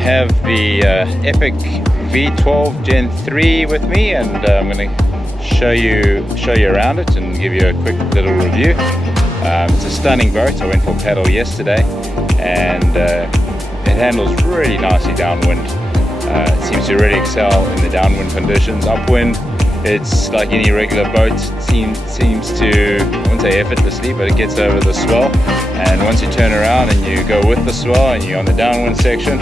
have the Epic V12 Gen 3 with me, and I'm going to show you around it and give you a quick little review. It's a stunning boat. I went for a paddle yesterday, and it handles really nicely downwind. It seems to really excel in the downwind conditions. Upwind, it's like any regular boat. It seems to, I wouldn't say effortlessly, but it gets over the swell. And once you turn around and you go with the swell and you're on the downwind section,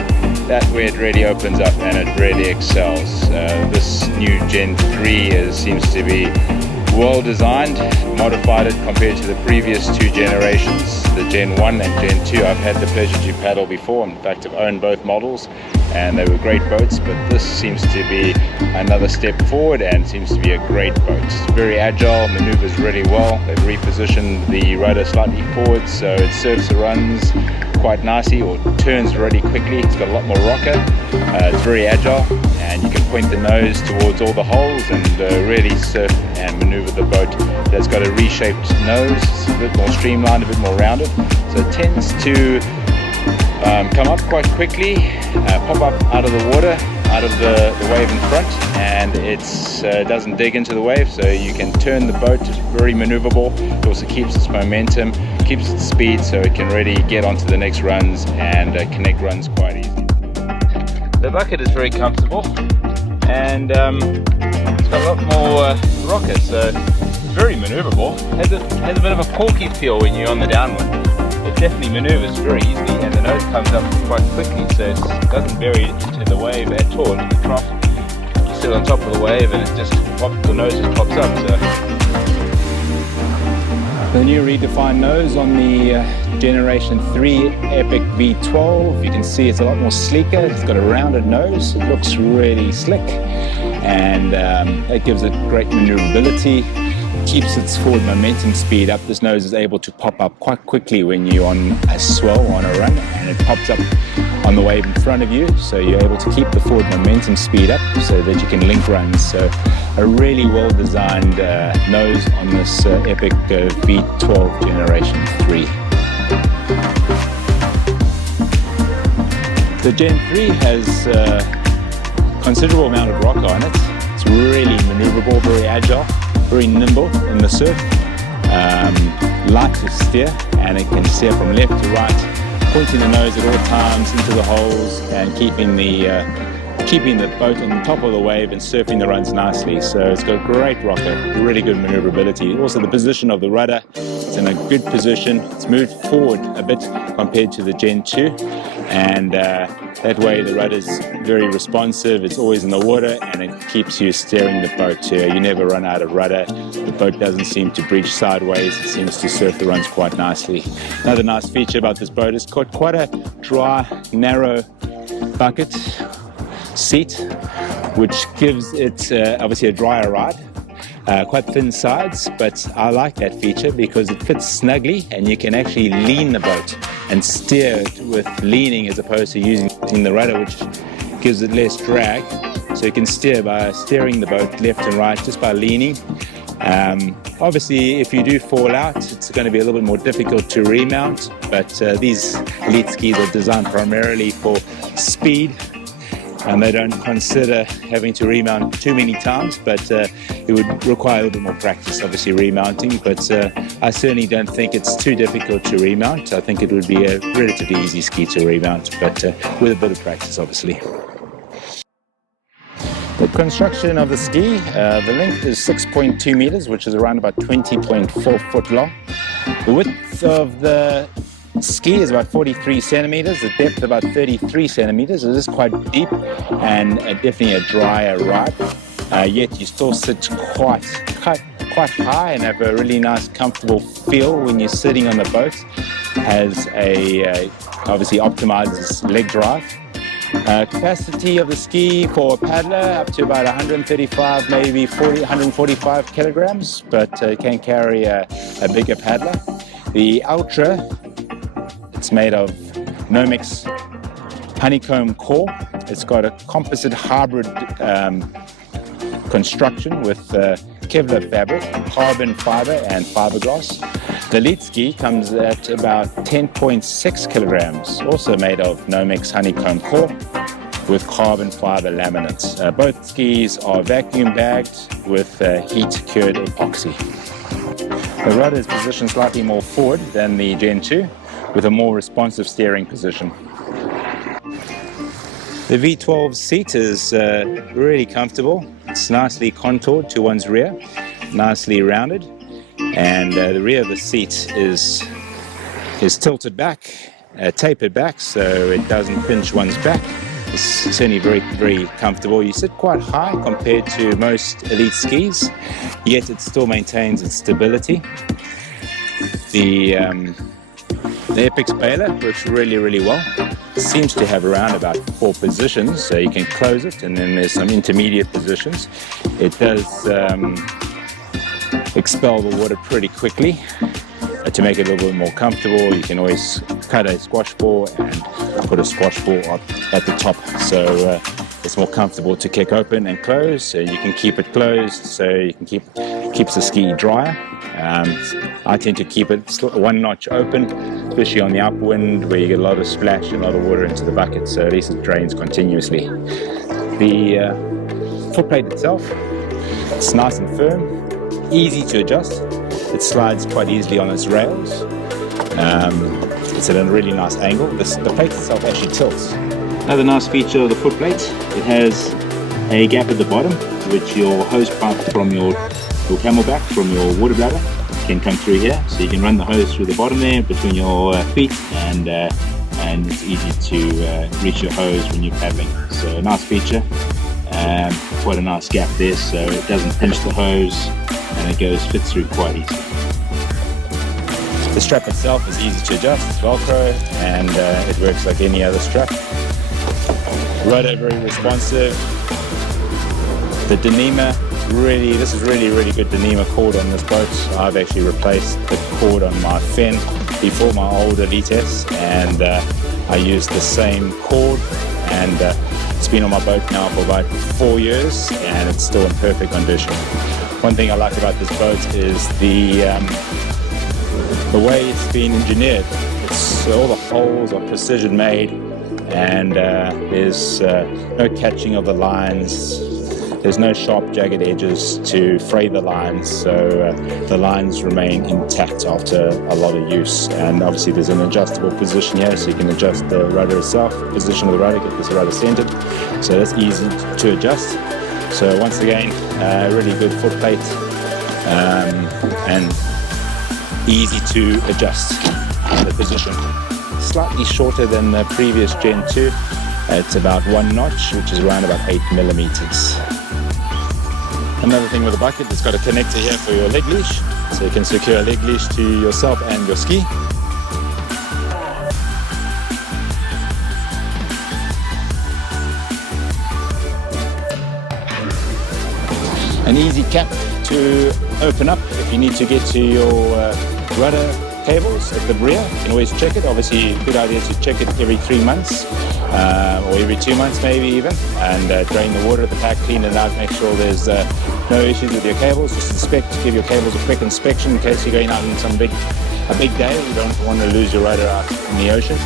that's where it really opens up and it really excels. This new Gen 3 seems to be well designed, modified it compared to the previous two generations, the Gen 1 and Gen 2. I've had the pleasure to paddle before. In fact, I've owned both models and they were great boats, but this seems to be another step forward and seems to be a great boat. It's very agile, maneuvers really well. They've repositioned the rudder slightly forward so it surfs the runs quite nicely, or turns really quickly. It's got a lot more rocker. It's very agile, and you can point the nose towards all the holes and really surf and maneuver the boat. It's got a reshaped nose. It's a bit more streamlined, a bit more rounded, so it tends to come up quite quickly, pop up out of the water, out of the wave in front, and it doesn't dig into the wave, so you can turn the boat. It's very maneuverable. It also keeps its momentum, keeps its speed, so it can really get onto the next runs and connect runs quite easy. The bucket is very comfortable, and it's got a lot more rocker, so it's very maneuverable. Has a bit of a corky feel when you're on the downwind. It definitely maneuvers very easily, and the nose comes up quite quickly, so it doesn't bury into the wave at all. In the trough, you sit on top of the wave and the nose just pops up. So the new redefined nose on the Generation 3 Epic V12, you can see it's a lot more sleeker. It's got a rounded nose. It looks really slick, and it gives it great maneuverability. Keeps its forward momentum speed up. This nose is able to pop up quite quickly when you're on a swell or on a run, and it pops up on the wave in front of you, so you're able to keep the forward momentum speed up so that you can link runs. So a really well designed nose on this Epic V12 Generation 3. The Gen 3 has a considerable amount of rocker on it. It's really maneuverable, very agile, very nimble in the surf, light to steer, and it can steer from left to right, pointing the nose at all times into the holes and keeping the boat on the top of the wave and surfing the runs nicely. So it's got great rocker, really good maneuverability. Also the position of the rudder, it's in a good position. It's moved forward a bit compared to the Gen 2, and that way the rudder's very responsive. It's always in the water, and it keeps you steering the boat. You never run out of rudder. The boat doesn't seem to breach sideways. It seems to surf the runs quite nicely. Another nice feature about this boat is got quite a dry, narrow bucket seat, which gives it obviously a drier ride. Quite thin sides, but I like that feature because it fits snugly, and you can actually lean the boat and steer it with leaning as opposed to using the rudder, which gives it less drag. So you can steer by steering the boat left and right just by leaning. Obviously, if you do fall out, it's going to be a little bit more difficult to remount, but these elite skis are designed primarily for speed, and they don't consider having to remount too many times, but it would require a little bit more practice, obviously, remounting. But I certainly don't think it's too difficult to remount. I think it would be a relatively easy ski to remount, but with a bit of practice, obviously. The construction of the ski, the length is 6.2 meters, which is around about 20.4 foot long. The width of the ski is about 43 centimeters, the depth about 33 centimeters. It is quite deep and definitely a drier ride, yet you still sit quite high and have a really nice comfortable feel when you're sitting on the boat. Has a obviously optimizes leg drive. Capacity of the ski for a paddler up to about 135, maybe 145 kilograms, but it can carry a bigger paddler. The Ultra, it's made of Nomex honeycomb core. It's got a composite hybrid construction with Kevlar fabric, carbon fiber and fiberglass. The lead ski comes at about 10.6 kilograms, also made of Nomex honeycomb core. with carbon fiber laminates. Both skis are vacuum bagged with heat cured epoxy. The rudder is positioned slightly more forward than the Gen 2 with a more responsive steering position. The V12 seat is really comfortable. It's nicely contoured to one's rear, nicely rounded, and the rear of the seat is tilted back, tapered back, so it doesn't pinch one's back. It's certainly very, very comfortable. You sit quite high compared to most elite skis, yet it still maintains its stability. The Apex Baler works really, really well. It seems to have around about 4 positions, so you can close it, and then there's some intermediate positions. It does expel the water pretty quickly. To make it a little bit more comfortable, you can always cut a squash ball and put a squash ball up at the top, so it's more comfortable to kick open and close. So you can keep it closed, so you can keeps the ski drier. I tend to keep it 1 notch open, especially on the upwind where you get a lot of splash and a lot of water into the bucket, so at least it drains continuously. The footplate itself, it's nice and firm, easy to adjust. It slides quite easily on its rails. It's at a really nice angle. The plate itself actually tilts. Another nice feature of the footplate, it has a gap at the bottom, which your hose pipe from your camelback, from your water bladder, can come through here. So you can run the hose through the bottom there between your feet, and it's easy to reach your hose when you're paddling. So a nice feature. Quite a nice gap there, so it doesn't pinch the hose, and it fits through quite easily. The strap itself is easy to adjust, it's Velcro, and it works like any other strap. Rudder very responsive. The Dyneema, this is really good Dyneema cord on this boat. I've actually replaced the cord on my Fen before, my old Elite S, and I used the same cord, and it's been on my boat now for about 4 years, and it's still in perfect condition. One thing I like about this boat is the way it's been engineered. All the holes are precision made, and there's no catching of the lines. There's no sharp jagged edges to fray the lines, so the lines remain intact after a lot of use. And obviously there's an adjustable position here, so you can adjust the rudder itself, the position of the rudder, get this rudder centered, so that's easy to adjust. So once again, really good foot plate, and easy to adjust the position. Slightly shorter than the previous Gen 2. It's about 1 notch, which is around about 8 millimeters. Another thing with the bucket, it's got a connector here for your leg leash, so you can secure a leg leash to yourself and your ski. An easy cap to open up if you need to get to your rudder cables at the rear. You can always check it. Obviously, a good idea to check it every 3 months, or every 2 months maybe even, and drain the water at the pack, clean it out, make sure there's no issues with your cables. Just give your cables a quick inspection in case you're going out on a big day. You don't want to lose your rudder out in the ocean.